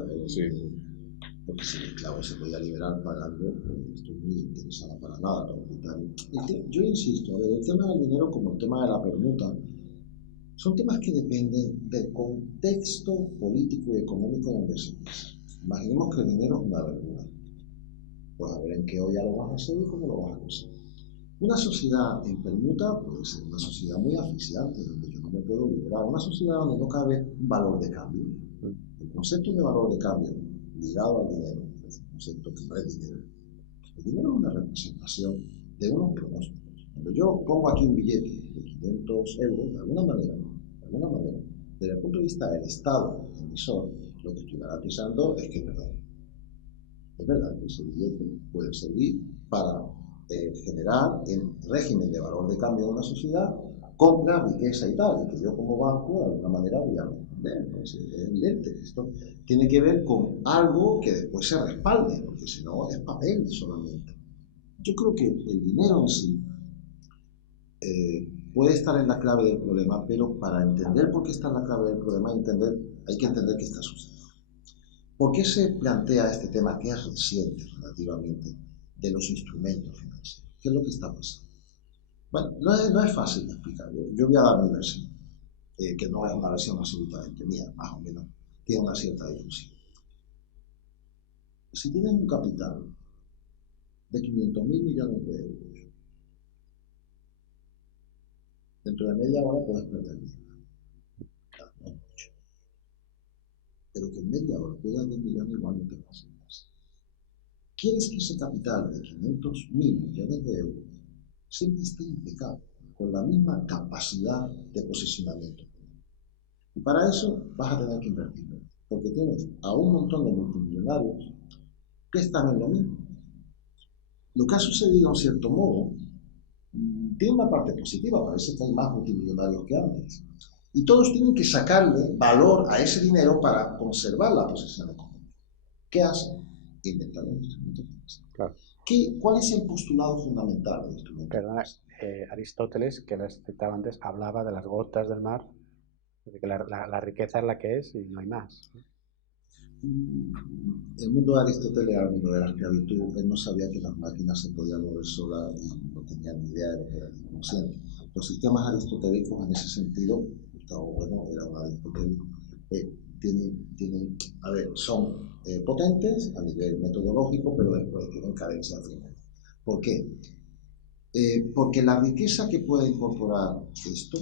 Porque si el esclavo se podía liberar pagando, pues estoy muy interesada para nada, para quitar. Yo insisto, a ver, el tema del dinero como el tema de la permuta son temas que dependen del contexto político y económico donde se pasa. Imaginemos que el dinero es una verdura. Pues a ver en qué olla lo vas a hacer y cómo lo vas a conseguir. Una sociedad en permuta puede ser una sociedad muy asfixiante, donde yo no me puedo liberar. Una sociedad donde no cabe un valor de cambio. El concepto de valor de cambio ligado al dinero es un concepto que no es dinero. El dinero es una representación de unos pronósticos. Cuando yo pongo aquí un billete de 500 euros, de alguna manera, Desde el punto de vista del Estado emisor, lo que estoy garantizando es que es verdad. Es verdad que ese billete puede servir para generar en régimen de valor de cambio de una sociedad, compra, riqueza y tal, y que yo como banco de alguna manera voy a responder, ¿no? Es evidente. Esto tiene que ver con algo que después se respalde, porque si no es papel solamente. Yo creo que el dinero en sí puede estar en la clave del problema, pero para entender por qué está en la clave del problema hay que entender qué está sucediendo. ¿Por qué se plantea este tema que es reciente relativamente de los instrumentos financieros? ¿Qué es lo que está pasando? Bueno, no es fácil de explicar. Yo voy a dar mi versión, que no es una versión absolutamente mía, más o menos tiene una cierta difusión. Si tienes un capital de 500.000 millones de euros, dentro de media hora puedes perder dinero. Claro, no es mucho. Pero que en media hora pierdas 10 millones igual no te pasa nada. ¿Quieres que ese capital de 500.000 millones de euros siempre esté impecable, con la misma capacidad de posicionamiento? Y para eso vas a tener que invertirlo, porque tienes a un montón de multimillonarios que están en lo mismo. Lo que ha sucedido en cierto modo tiene una parte positiva, parece que hay más multimillonarios que antes. Y todos tienen que sacarle valor a ese dinero para conservar la posición económica. ¿Qué hacen? Inventar un instrumento financiero. Claro. ¿Cuál es el postulado fundamental del instrumento? Perdona, Aristóteles, que les citaba antes, hablaba de las gotas del mar, de que la riqueza es la que es y no hay más. El mundo de Aristóteles era el mundo de la esclavitud. Él no sabía que las máquinas se podían mover solas y no tenía ni idea de lo que era el inconsciente. Los sistemas aristotélicos en ese sentido, Gustavo Bueno era un aristotélico, son potentes a nivel metodológico, pero después tienen carencias finales. ¿Por qué? Porque la riqueza que puede incorporar esto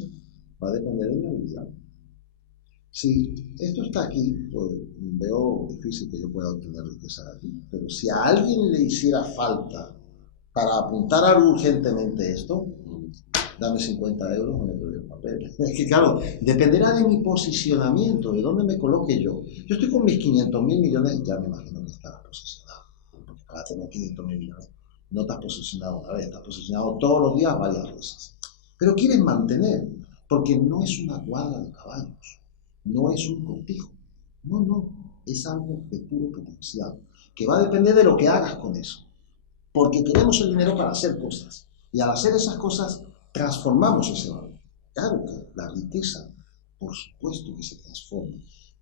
va a depender de mi habilidad. Si esto está aquí, pues veo difícil que yo pueda obtener riqueza de aquí, pero si a alguien le hiciera falta para apuntar algo urgentemente esto, dame 50 euros, no me doy el papel. Es que claro, dependerá de mi posicionamiento, de dónde me coloque yo. Yo estoy con mis 500.000 millones y ya me imagino que estarás posicionado. Porque para tener 500.000 millones no estás posicionado una vez, estás posicionado todos los días varias veces. Pero quieres mantener, porque no es una cuadra de caballos, no es un cortijo, no, es algo de puro potencial, que va a depender de lo que hagas con eso. Porque queremos el dinero para hacer cosas, y al hacer esas cosas transformamos ese valor. Claro que la riqueza, por supuesto que se transforma.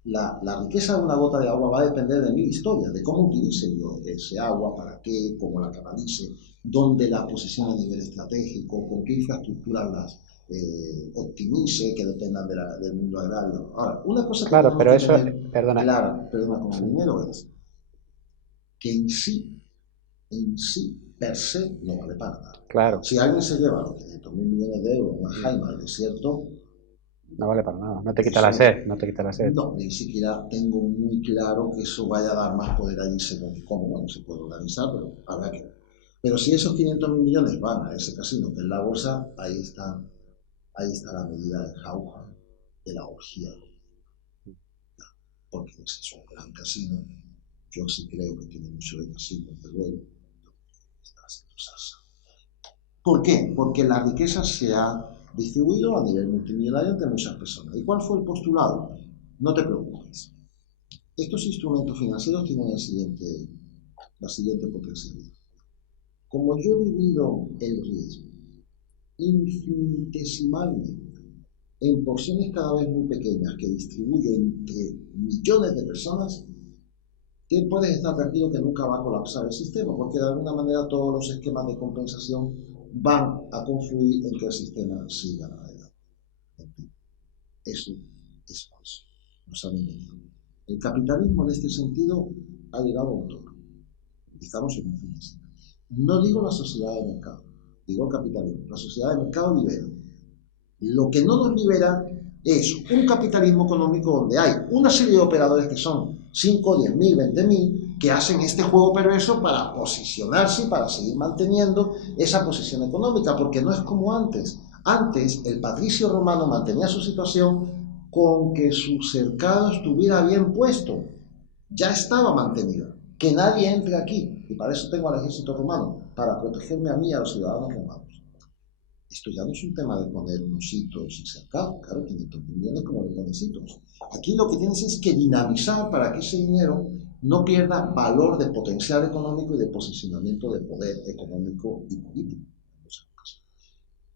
La riqueza de una gota de agua va a depender de mi historia, de cómo utilice yo ese agua, para qué, cómo la canalice, dónde la posicione a nivel estratégico, con qué infraestructuras las optimice, que dependan del mundo agrario. Ahora, una cosa que claro, pero eso, perdona, con el dinero es que en sí, per se, no vale para nada. Claro. Si alguien se lleva los 500.000 millones de euros en Jaime al desierto, no vale para nada, no te quita la sed, no te quita la sed. No, ni siquiera tengo muy claro que eso vaya a dar más poder allí según cómo, bueno, se puede organizar, pero habrá que ver. Pero si esos 500.000 millones van a ese casino que es la bolsa, ahí está la medida de jauja de la orgía. Porque es un gran casino. Yo sí creo que tiene mucho de casino, desde luego. Está haciendo salsa. ¿Por qué? Porque la riqueza se ha distribuido a nivel multimillonario entre muchas personas. ¿Y cuál fue el postulado? No te preocupes. Estos instrumentos financieros tienen la siguiente potencialidad. Como yo he vivido el riesgo infinitesimalmente en porciones cada vez muy pequeñas que distribuyo entre millones de personas, puedes estar tranquilo que nunca va a colapsar el sistema, porque de alguna manera todos los esquemas de compensación van a confluir en que el sistema siga adelante. Eso es falso. Nos han engañado. El capitalismo en este sentido ha llegado a un tope. Estamos en un fin de semana. No digo la sociedad de mercado, digo el capitalismo. La sociedad de mercado libera. Lo que no nos libera es un capitalismo económico donde hay una serie de operadores que son 5, 10.000, 20.000, que hacen este juego perverso para posicionarse y para seguir manteniendo esa posición económica, porque no es como antes. Antes el patricio romano mantenía su situación con que su cercado estuviera bien puesto, ya estaba mantenida. Que nadie entre aquí, y para eso tengo al ejército romano, para protegerme a mí y a los ciudadanos romanos. Esto ya no es un tema de poner unos hitos y cercados, claro, 500 millones como le pones hitos. Aquí lo que tienes es que dinamizar para que ese dinero no pierda valor de potencial económico y de posicionamiento de poder económico y político.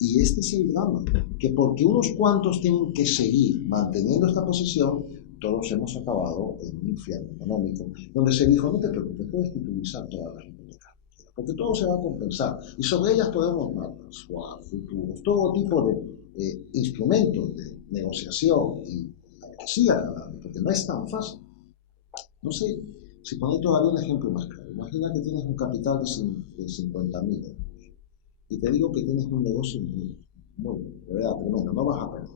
Y este es el drama, que porque unos cuantos tienen que seguir manteniendo esta posición, todos hemos acabado en un infierno económico, donde se dijo, no te preocupes, puedes titulizar todas las hipotecas, porque todo se va a compensar, y sobre ellas podemos marcar futuros, todo tipo de instrumentos de negociación y que siga ganando, porque no es tan fácil. No sé, si ponéis todavía un ejemplo más claro, imagina que tienes un capital de 50.000 euros, y te digo que tienes un negocio muy, de verdad, tremendo, no vas a perder.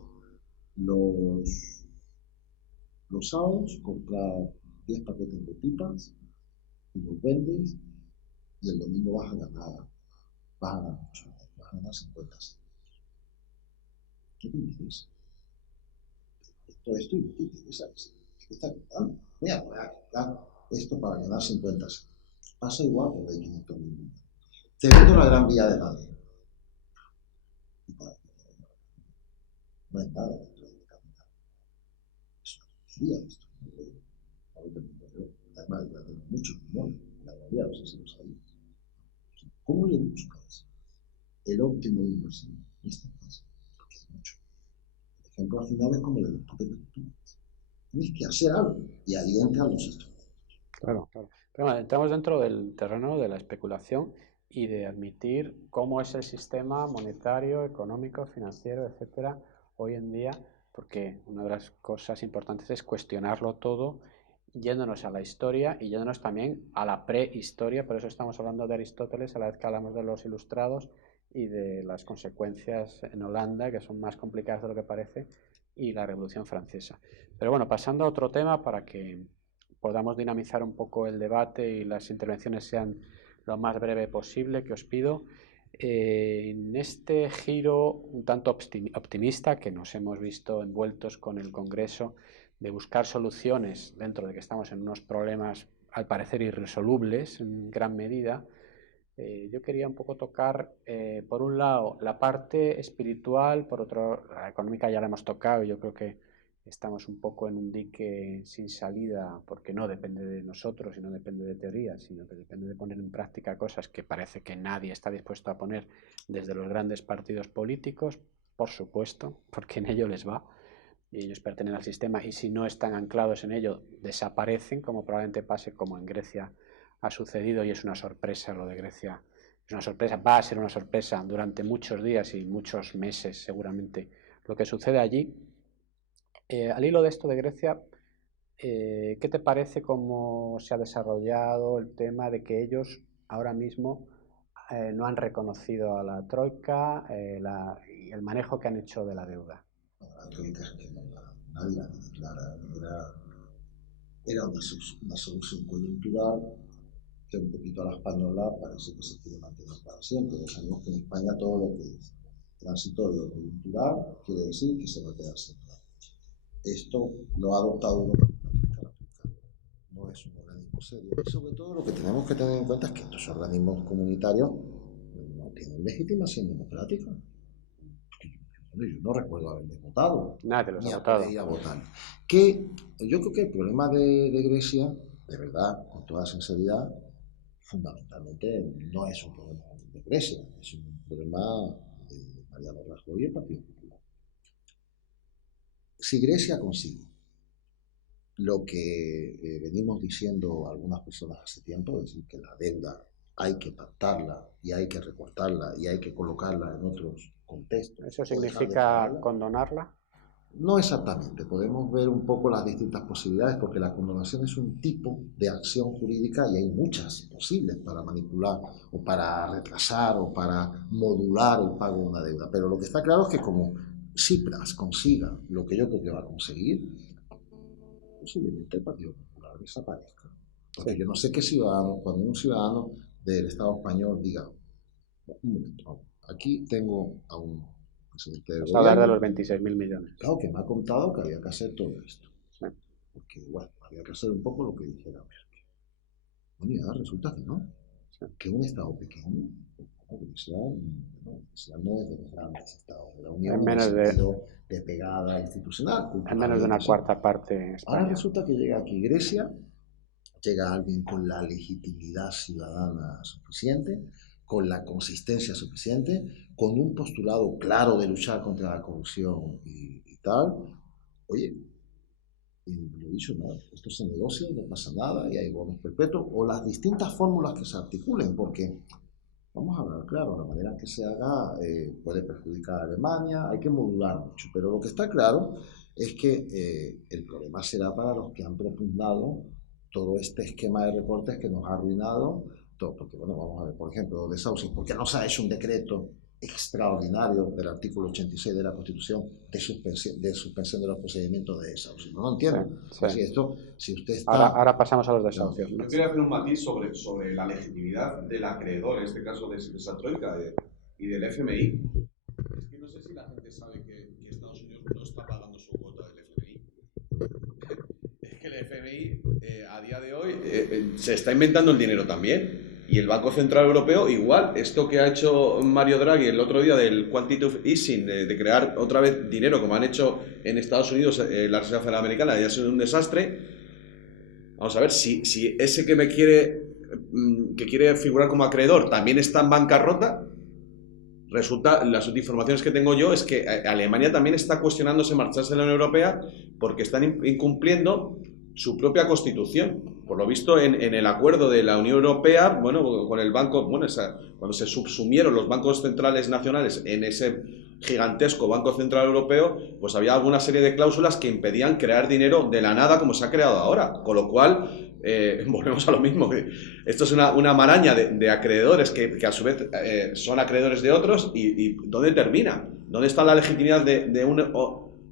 Los sábados compras 10 paquetes de pipas y los vendes, y el domingo vas a ganar mucho, vas a ganar 50 céntimos. ¿Qué te interesa? Todo esto y te interesa. ¿Qué está contando? Voy a quitar esto para ganar 50 céntimos. Pasa igual por de 500 mil. Te vendo la Gran Vía de Madrid. No hay nada dentro de capital. Es una tontería esto. Además, tengo muchos pulmones. La realidad, no sé si lo sabéis. ¿Cómo le buscas el óptimo de inversión? No es tan fácil, porque hay mucho. El ejemplo al final es como el de los papeles de tú. Tienes que hacer algo, y ahí entran los instrumentos. Claro, claro. Pero bueno, entramos dentro del terreno de la especulación y de admitir cómo es el sistema monetario, económico, financiero, etcétera, hoy en día, porque una de las cosas importantes es cuestionarlo todo, yéndonos a la historia y yéndonos también a la prehistoria. Por eso estamos hablando de Aristóteles a la vez que hablamos de los ilustrados y de las consecuencias en Holanda, que son más complicadas de lo que parece, y la Revolución Francesa. Pero bueno, pasando a otro tema para que podamos dinamizar un poco el debate y las intervenciones sean lo más breve posible, que os pido. En este giro un tanto optimista que nos hemos visto envueltos con el Congreso de buscar soluciones dentro de que estamos en unos problemas al parecer irresolubles en gran medida, yo quería un poco tocar, por un lado, la parte espiritual, por otro, la económica ya la hemos tocado, yo creo que estamos un poco en un dique sin salida porque no depende de nosotros y no depende de teorías, sino que depende de poner en práctica cosas que parece que nadie está dispuesto a poner desde los grandes partidos políticos, por supuesto, porque en ello les va y ellos pertenecen al sistema y si no están anclados en ello desaparecen, como probablemente pase como en Grecia ha sucedido y es una sorpresa lo de Grecia. Es una sorpresa, va a ser una sorpresa durante muchos días y muchos meses seguramente lo que sucede allí. Al hilo de esto de Grecia, ¿qué te parece cómo se ha desarrollado el tema de que ellos ahora mismo no han reconocido a la Troika y el manejo que han hecho de la deuda? La Troika es que nadie la declara, era una solución coyuntural que un poquito a la española parece que se quiere mantener para siempre. Ya sabemos que en España todo lo que es transitorio coyuntural quiere decir que se va a quedar siempre. Esto lo ha adoptado Europa, no es un organismo serio. Y sobre todo lo que tenemos que tener en cuenta es que estos organismos comunitarios no tienen legitimación democrática. Yo no recuerdo haberles votado, Nadie los ni ha a votado. poder ir a votar. Que yo creo que el problema de Grecia, de verdad, con toda sinceridad, fundamentalmente no es un problema de Grecia, es un problema de Mariano Rajoy y el Partido Popular. Si Grecia consigue lo que venimos diciendo algunas personas hace tiempo, es decir, que la deuda hay que pactarla y hay que recortarla y hay que colocarla en otros contextos. ¿Eso significa condonarla? No exactamente, podemos ver un poco las distintas posibilidades porque la condonación es un tipo de acción jurídica y hay muchas posibles para manipular o para retrasar o para modular el pago de una deuda. Pero lo que está claro es que como Tsipras consiga lo que yo creo que va a conseguir, posiblemente el Partido Popular desaparezca. Porque yo no sé qué ciudadano, cuando un ciudadano del Estado español diga, un momento, aquí tengo a un presidente del Vamos a hablar de gobierno, los 26.000 millones. claro, que me ha contado que había que hacer todo esto. Sí. Porque, bueno, había que hacer un poco lo que dijera Merkel. Bueno, y ahora resulta que no. Sí. Que un Estado pequeño, Grecia no es de los grandes Estados de la Unión, En menos en el de- sentido de pegada institucional. En menos de una culturalmente, cuarta parte Ahora España. resulta que llega aquí Grecia, llega alguien con la legitimidad ciudadana suficiente, con la consistencia suficiente, con un postulado claro de luchar contra la corrupción y tal. Oye, lo dicho, no, esto se negocia, no pasa nada y hay bonos perpetuos o las distintas fórmulas que se articulen, porque vamos a hablar claro, la manera en que se haga puede perjudicar a Alemania, hay que modular mucho, pero lo que está claro es que el problema será para los que han propugnado todo este esquema de recortes que nos ha arruinado todo, porque bueno, vamos a ver, por ejemplo, desahucios, ¿por qué no se ha hecho un decreto extraordinario del artículo 86 de la Constitución de suspensión de los procedimientos de desahucio? No lo entiendo. Sí. Si esto, si usted está... Ahora pasamos a los desahucios, ¿no? Yo quería hacer un matiz sobre la legitimidad del acreedor, en este caso de esa troika y del FMI. Es que no sé si la gente sabe que Estados Unidos no está pagando su cuota del FMI. Es que el FMI a día de hoy se está inventando el dinero también. Y el Banco Central Europeo igual. Esto que ha hecho Mario Draghi el otro día del quantitative easing, de crear otra vez dinero como han hecho en Estados Unidos la Reserva Federal Americana, ya ha sido un desastre. Vamos a ver, si ese que quiere figurar como acreedor también está en bancarrota, resulta, las informaciones que tengo yo es que Alemania también está cuestionándose marcharse de la Unión Europea porque están incumpliendo su propia constitución. Por lo visto, en el acuerdo de la Unión Europea, bueno, con el banco, bueno, cuando se subsumieron los bancos centrales nacionales en ese gigantesco Banco Central Europeo, pues había alguna serie de cláusulas que impedían crear dinero de la nada como se ha creado ahora. Con lo cual, volvemos a lo mismo. Esto es una maraña de acreedores que a su vez son acreedores de otros. ¿Y dónde termina? ¿Dónde está la legitimidad de una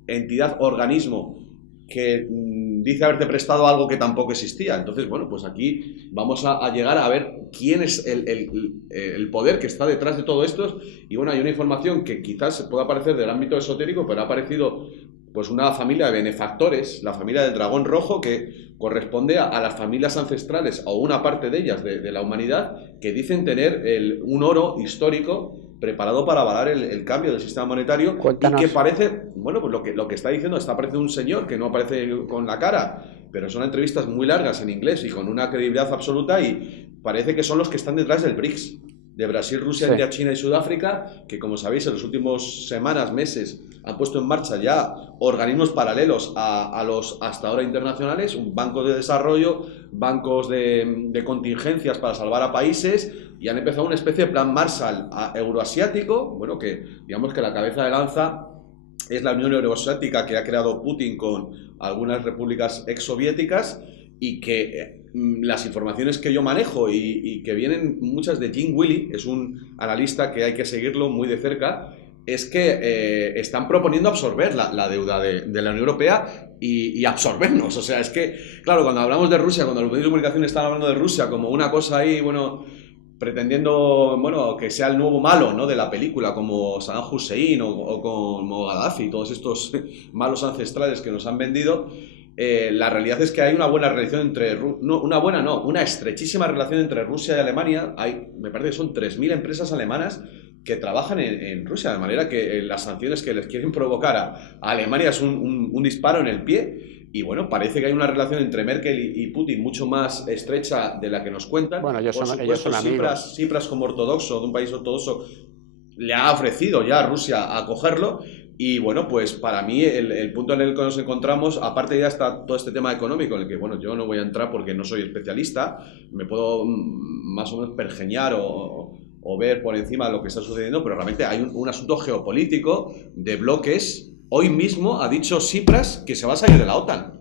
entidad, organismo que dice haberte prestado algo que tampoco existía? Entonces, bueno, pues aquí vamos a llegar a ver quién es el poder que está detrás de todo esto. Y bueno, hay una información que quizás pueda parecer del ámbito esotérico, pero ha aparecido pues una familia de benefactores, la familia del dragón rojo, que corresponde a las familias ancestrales o una parte de ellas de la humanidad, que dicen tener un oro histórico preparado para avalar el cambio del sistema monetario. Cuéntanos. Y que parece, bueno, pues lo que está diciendo, aparece un señor que no aparece con la cara, pero son entrevistas muy largas en inglés y con una credibilidad absoluta, y parece que son los que están detrás del BRICS, de Brasil, Rusia, Sí. India, China y Sudáfrica, que como sabéis en los últimos semanas, meses, han puesto en marcha ya organismos paralelos a los hasta ahora internacionales, un banco de desarrollo, bancos de contingencias para salvar a países, y han empezado una especie de plan Marshall euroasiático, bueno, que digamos que la cabeza de lanza es la Unión Euroasiática que ha creado Putin con algunas repúblicas exsoviéticas, y que las informaciones que yo manejo y que vienen muchas de Jim Willey, es un analista que hay que seguirlo muy de cerca, es que están proponiendo absorber la deuda de la Unión Europea y absorbernos. O sea, es que, claro, cuando hablamos de Rusia, cuando los medios de comunicación están hablando de Rusia como una cosa ahí, bueno, pretendiendo, bueno, que sea el nuevo malo, ¿no?, de la película, como Saddam Hussein o como Gaddafi, todos estos malos ancestrales que nos han vendido. La realidad es que hay una buena relación entre... una estrechísima relación entre Rusia y Alemania. Me parece que son 3.000 empresas alemanas que trabajan en Rusia, de manera que las sanciones que les quieren provocar a Alemania es un disparo en el pie. Y bueno, parece que hay una relación entre Merkel y Putin mucho más estrecha de la que nos cuentan. Bueno, ellos son amigos. Tsipras, como ortodoxo, de un país ortodoxo, le ha ofrecido ya a Rusia acogerlo. Y bueno, pues para mí el punto en el que nos encontramos, aparte ya está todo este tema económico, en el que, bueno, yo no voy a entrar porque no soy especialista, me puedo más o menos pergeñar o ver por encima lo que está sucediendo, pero realmente hay un asunto geopolítico de bloques. Hoy mismo ha dicho Tsipras que se va a salir de la OTAN.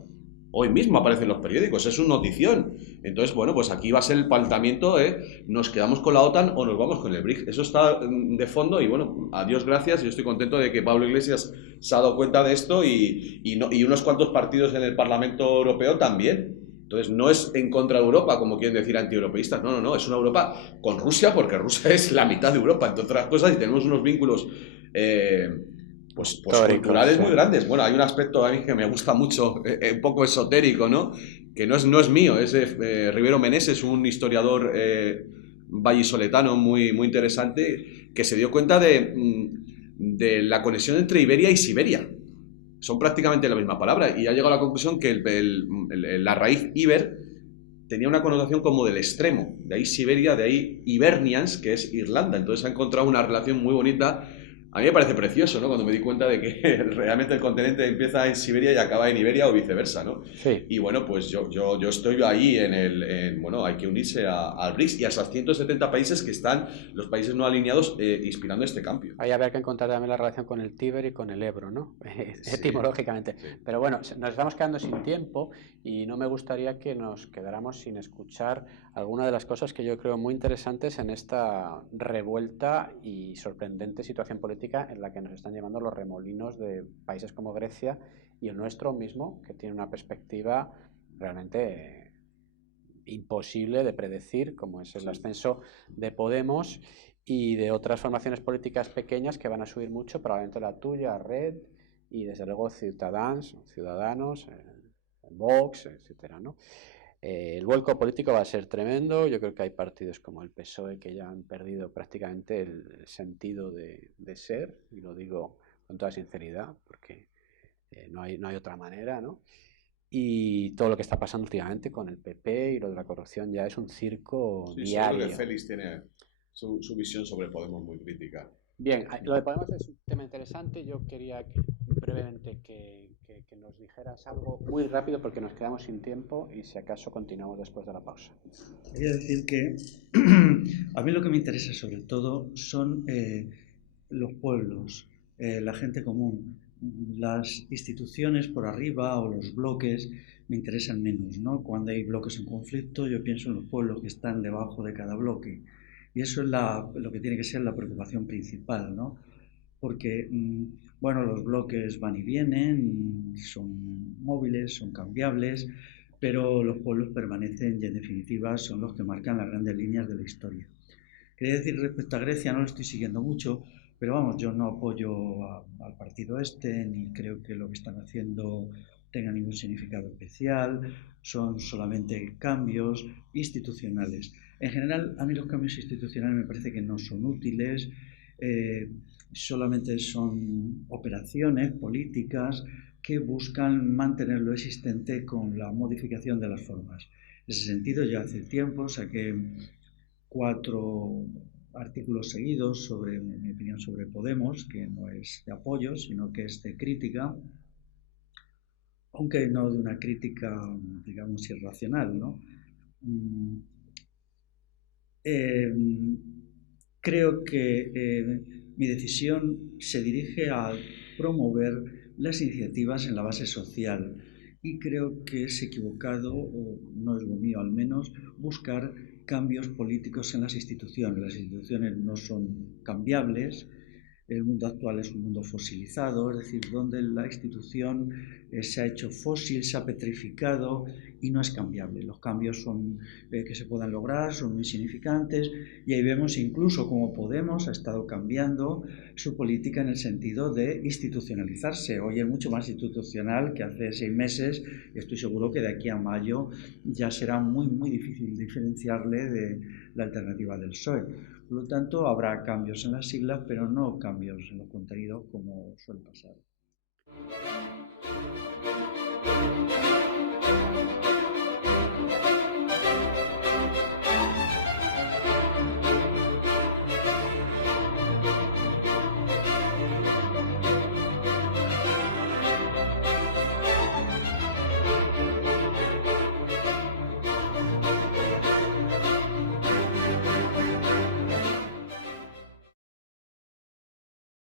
Hoy mismo aparece en los periódicos, es una notición. Entonces, bueno, pues aquí va a ser el planteamiento, nos quedamos con la OTAN o nos vamos con el BRICS. Eso está de fondo y, bueno, a Dios gracias. Yo estoy contento de que Pablo Iglesias se ha dado cuenta de esto y unos cuantos partidos en el Parlamento Europeo también. Entonces, no es en contra de Europa, como quieren decir antieuropeístas. No, es una Europa con Rusia, porque Rusia es la mitad de Europa, entre otras cosas, y tenemos unos vínculos pues Históricos, culturales sí. muy grandes. Bueno, hay un aspecto a mí que me gusta mucho, un poco esotérico, ¿no? Que no es mío, es de Rivero Meneses, un historiador vallisoletano muy, muy interesante, que se dio cuenta de la conexión entre Iberia y Siberia. Son prácticamente la misma palabra y ha llegado a la conclusión que la raíz Iber tenía una connotación como del extremo, de ahí Siberia, de ahí Hibernians, que es Irlanda. Entonces ha encontrado una relación muy bonita. A mí me parece precioso, ¿no? Cuando me di cuenta de que realmente el continente empieza en Siberia y acaba en Iberia o viceversa, ¿no? Sí. Y bueno, pues yo estoy ahí bueno, hay que unirse al BRICS y a esos 170 países que están, los países no alineados, inspirando este cambio. Ahí habría que encontrar también la relación con el Tíber y con el Ebro, ¿no? Sí, Etimológicamente. sí. Pero bueno, nos estamos quedando sin tiempo y no me gustaría que nos quedáramos sin escuchar alguna de las cosas que yo creo muy interesantes en esta revuelta y sorprendente situación política en la que nos están llevando los remolinos de países como Grecia y el nuestro mismo, que tiene una perspectiva realmente imposible de predecir, como es el ascenso de Podemos y de otras formaciones políticas pequeñas que van a subir mucho, probablemente la tuya, Red, y desde luego Ciudadanos, Vox, etcétera, ¿no? El vuelco político va a ser tremendo. Yo creo que hay partidos como el PSOE que ya han perdido prácticamente el sentido de ser, y lo digo con toda sinceridad, porque no hay otra manera, ¿no? Y todo lo que está pasando últimamente con el PP y lo de la corrupción ya es un circo Sí, diario. seguro que Félix tiene su visión sobre Podemos muy crítica. Bien, lo de Podemos es un tema interesante. Yo quería brevemente que nos dijeras algo muy rápido porque nos quedamos sin tiempo y si acaso continuamos después de la pausa. Quería decir que a mí lo que me interesa sobre todo son los pueblos, la gente común. Las instituciones por arriba o los bloques me interesan menos, ¿no? Cuando hay bloques en conflicto, yo pienso en los pueblos que están debajo de cada bloque. Y eso es lo que tiene que ser la preocupación principal, ¿no? Porque, bueno, los bloques van y vienen, son móviles, son cambiables, pero los pueblos permanecen y en definitiva son los que marcan las grandes líneas de la historia. Quería decir respecto a Grecia, no lo estoy siguiendo mucho, pero vamos, yo no apoyo al partido este, ni creo que lo que están haciendo tenga ningún significado especial, son solamente cambios institucionales. En general, a mí los cambios institucionales me parece que no son útiles, solamente son operaciones políticas que buscan mantener lo existente con la modificación de las formas. En ese sentido, ya hace tiempo saqué 4 artículos seguidos sobre mi opinión sobre Podemos, que no es de apoyo, sino que es de crítica, aunque no de una crítica, digamos, irracional, ¿no? Creo que mi decisión se dirige a promover las iniciativas en la base social y creo que es equivocado, o no es lo mío al menos, buscar cambios políticos en las instituciones. Las instituciones no son cambiables, el mundo actual es un mundo fosilizado, es decir, donde la institución se ha hecho fósil, se ha petrificado y no es cambiable. Los cambios que se puedan lograr son muy significantes y ahí vemos incluso cómo Podemos ha estado cambiando su política en el sentido de institucionalizarse. Hoy es mucho más institucional que hace 6 meses y estoy seguro que de aquí a mayo ya será muy, muy difícil diferenciarle de la alternativa del PSOE. Por lo tanto, habrá cambios en las siglas, pero no cambios en los contenidos como suele pasar.